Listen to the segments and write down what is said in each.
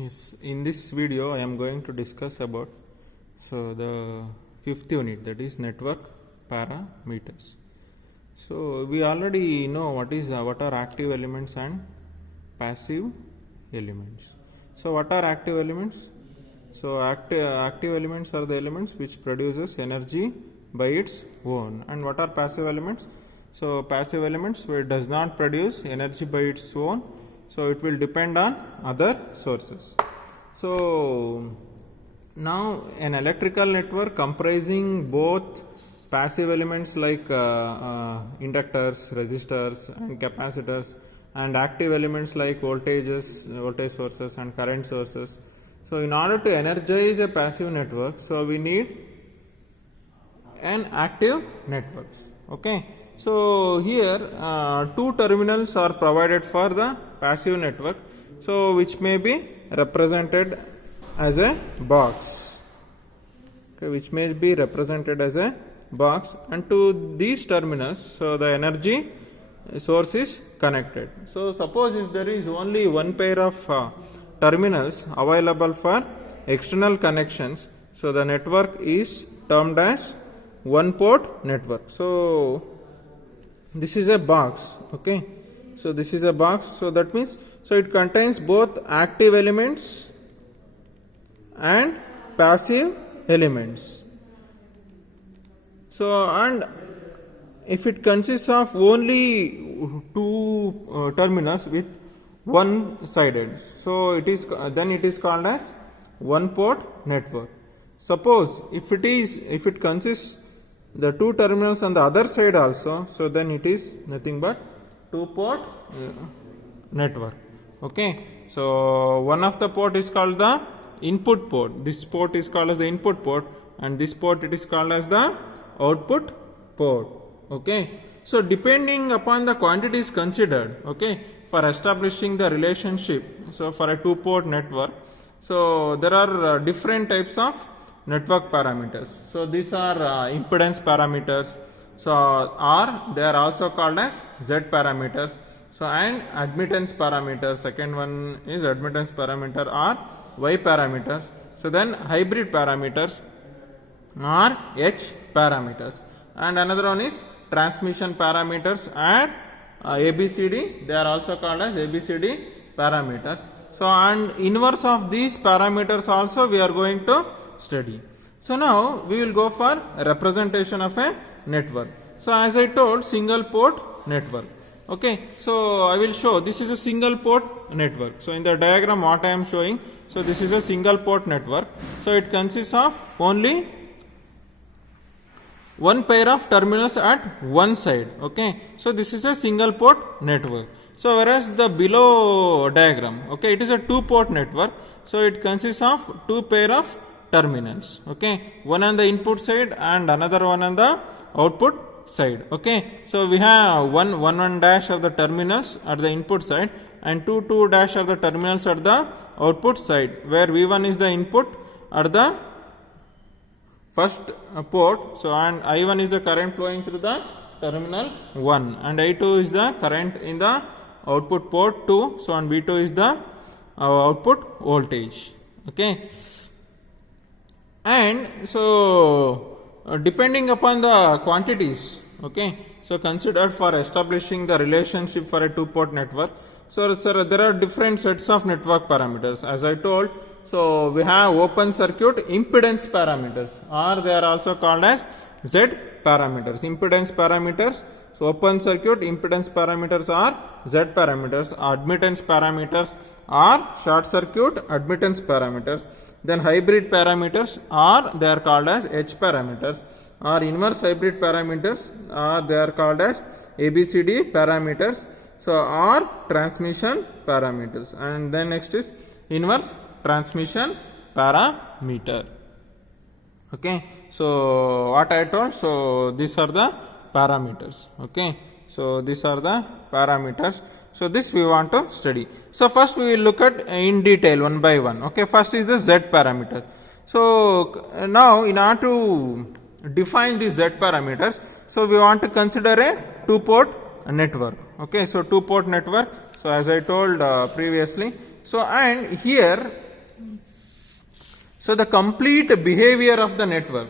Yes, in this video I am going to discuss about the fifth unit, that is network parameters. So we already know what are active elements and passive elements. So what are active elements? So active elements are the elements which produces energy by its own. And what are passive elements? So passive elements where it does not produce energy by its own, so it will depend on other sources. So now an electrical network comprising both passive elements like inductors, resistors and capacitors, and active elements like voltage sources and current sources. So in order to energize a passive network, so we need an active networks. Okay, so here two terminals are provided for the passive network, so which may be represented as a box. Okay, which may be represented as a box, and to these terminals, so the energy source is connected. So suppose if there is only one pair of terminals available for external connections, so the network is termed as one port network. So this is a box. Okay, so this is a box, so that means so it contains both active elements and passive elements. So and if it consists of only two terminals with one sided, so it is called as one port network. Suppose if it consists the two terminals on the other side also, so then it is nothing but two port network. Okay, so one of the port is called the input port. This port is called as the input port, and this port it is called as the output port. Okay, so depending upon the quantities considered, okay, for establishing the relationship, so for a two port network, so there are different types of network parameters. So these are impedance parameters, so they are also called as Z parameters. So and admittance parameters, second one is admittance parameter or Y parameters. So then hybrid parameters or H parameters, and another one is transmission parameters and ABCD, they are also called as ABCD parameters. So and inverse of these parameters also we are going to study. So now we will go for a representation of a network. So as I told, single port network. Okay, so I will show this is a single port network. So in the diagram what I am showing, so this is a single port network. So it consists of only one pair of terminals at one side. Okay, so this is a single port network. So whereas the below diagram, okay, it is a two port network. So it consists of two pair of terminals. Okay, one on the input side and another one on the output side. Okay, so we have one dash of the terminals at the input side and two dash of the terminals at the output side, where V1 is the input at the first port, so and I1 is the current flowing through the terminal 1, and I2 is the current in the output port 2, so and V2 is the output voltage. Okay, and so depending upon the quantities, okay, so considered for establishing the relationship for a two port network, so there are different sets of network parameters. As I told, so we have open circuit impedance parameters, or they are also called as Z parameters. Impedance parameters, so open circuit impedance parameters are Z parameters. Admittance parameters are short circuit admittance parameters. Then hybrid parameters are they are called as H parameters, or inverse hybrid parameters are they are called as ABCD parameters. So or transmission parameters, and then next is inverse transmission parameter. Okay, so what I told, so these are the parameters. Okay, so these are the parameters. So this we want to study. So first we will look at in detail one by one. Okay, first is the Z parameter. So now in order to define the Z parameters, so we want to consider a two port network. Okay, so two port network. So as I told previously, so and here So the complete behavior of the network,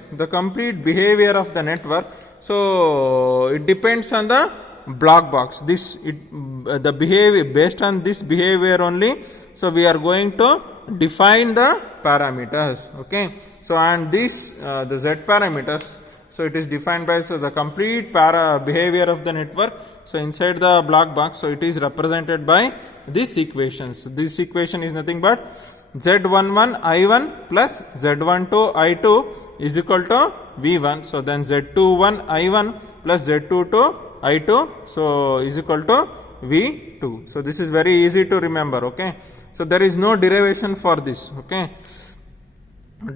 so it depends on the block box. The behavior, based on this behavior only, so we are going to define the parameters. Okay. So and this the z parameters, so it is defined by the complete behavior of the network. So inside the block box, so it is represented by these equations. This equation is nothing but Z11 I1 plus Z12 I2 is equal to V1. So then Z21 I1 plus Z22 I2 so is equal to V2. So this is very easy to remember. Okay. So there is no derivation for this. Okay.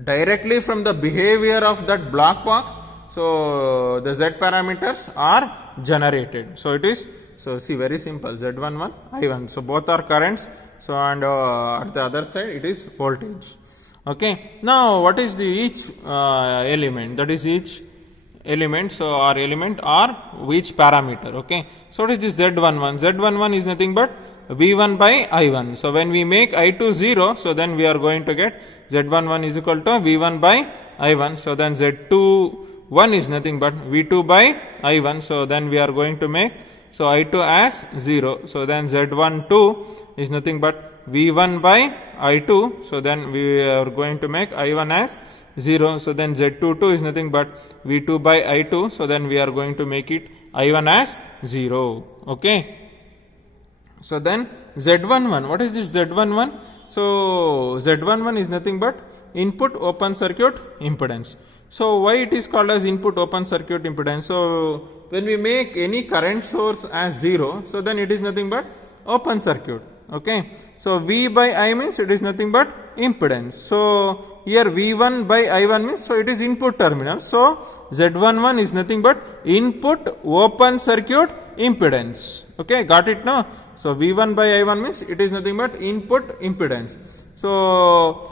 Directly from the behavior of that block box, so the Z parameters are generated. So it is, so see, very simple, Z11 I1. So both are currents. So and at the other side it is voltage. Okay. Now what is the each element? That is each element. So our element or each parameter. Okay. So what is this Z11? Z11 is nothing but V1 by I1. So when we make I2 0, so then we are going to get Z11 is equal to V1 by I1. So then Z21 is nothing but V2 by I1. So then we are going to make so I2 as 0. So then Z12 is nothing but V1 by I2. So then we are going to make I1 as 0. So then Z22 is nothing but V2 by I2. So then we are going to make it I1 as 0. Okay. So then Z11, what is this Z11? So Z11 is nothing but input open circuit impedance. So why it is called as input open circuit impedance? So when we make any current source as 0, so then it is nothing but open circuit. Okay. So V by I means it is nothing but impedance. So here V1 by I1 means, so it is input terminal. So Z11 is nothing but input open circuit impedance. Okay, got it now? So V1 by I1 means it is nothing but input impedance. So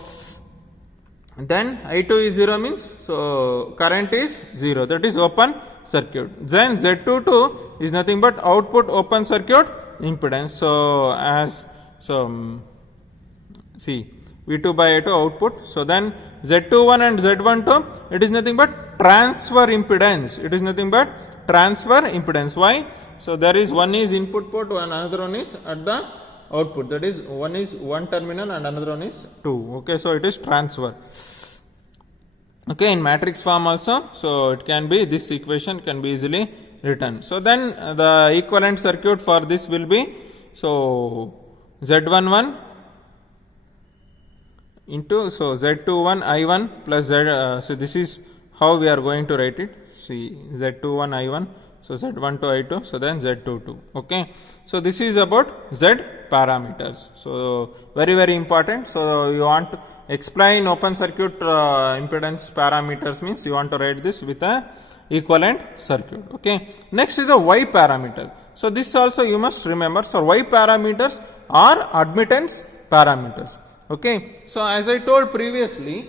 then I2 is 0 means, so current is 0, that is open circuit. Then Z22 is nothing but output open circuit impedance. So as see V2 by I2 output. So then Z21 and Z12, it is nothing but transfer impedance. It is nothing but transfer impedance. Why? So there is one is input port and another one is at the output. That is one is one terminal and another one is two. Okay, so it is transfer. Okay, in matrix form also. So it can be, this equation can be easily written. So then the equivalent circuit for this will be, so Z11 into, so Z21 I1 plus Z, so this is how we are going to write it. See, Z21 I1, so Z12 I2, so then Z22. Okay. So this is about Z parameters. So very, very important. So you want to explain open circuit impedance parameters means you want to write this with a equivalent circuit. Okay. Next is the Y parameter. So this also you must remember. So Y parameters are admittance parameters. Okay. So as I told previously,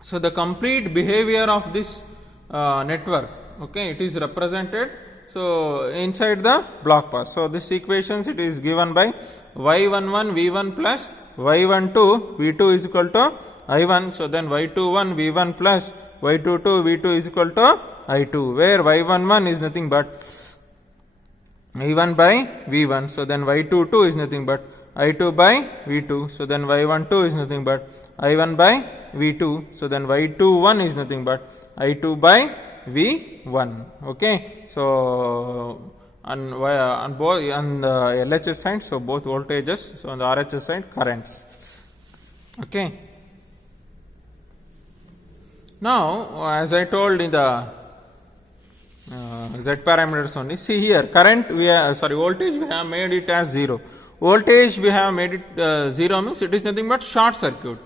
so the complete behavior of this network, okay, it is represented so inside the block path. So this equations it is given by Y11 V1 plus Y12 V2 is equal to I1. So then Y21 V1 plus Y22 V2 is equal to I2, where Y11 is nothing but I1 by V1. So then Y22 is nothing but I2 by V2. So then Y12 is nothing but I1 by V2. So then Y21 is nothing but I2 by V1. Okay. So on both on the LHS side, so both voltages. So on the RHS side, currents. Okay. Now, as I told in the Z parameters only, see here, current we have, voltage we have made it as 0. Voltage we have made it 0 means it is nothing but short circuit.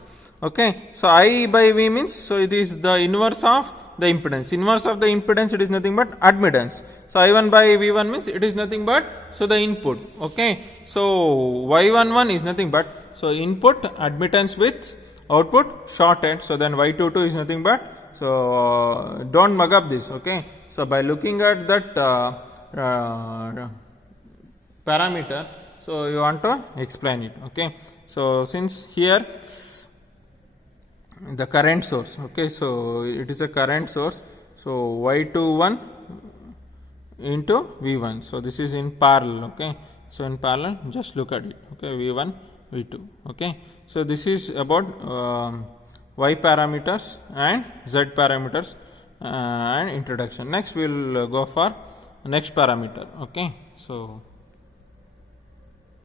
Okay. So I by V means, so it is the inverse of the impedance. Inverse of the impedance, it is nothing but admittance. So I1 by V1 means it is nothing but, so the input. Okay. So Y11 is nothing but, so input admittance with output shorted. So then Y22 is nothing but, so don't mug up this. Okay. So by looking at that parameter, So you want to explain it. Okay. So since here the current source, okay, so it is a current source, so Y21 into V1, so this is in parallel. Okay, so in parallel, just look at it. Okay, V1 V2. Okay, so this is about Y parameters and Z parameters and introduction. Next we will go for next parameter. Okay, so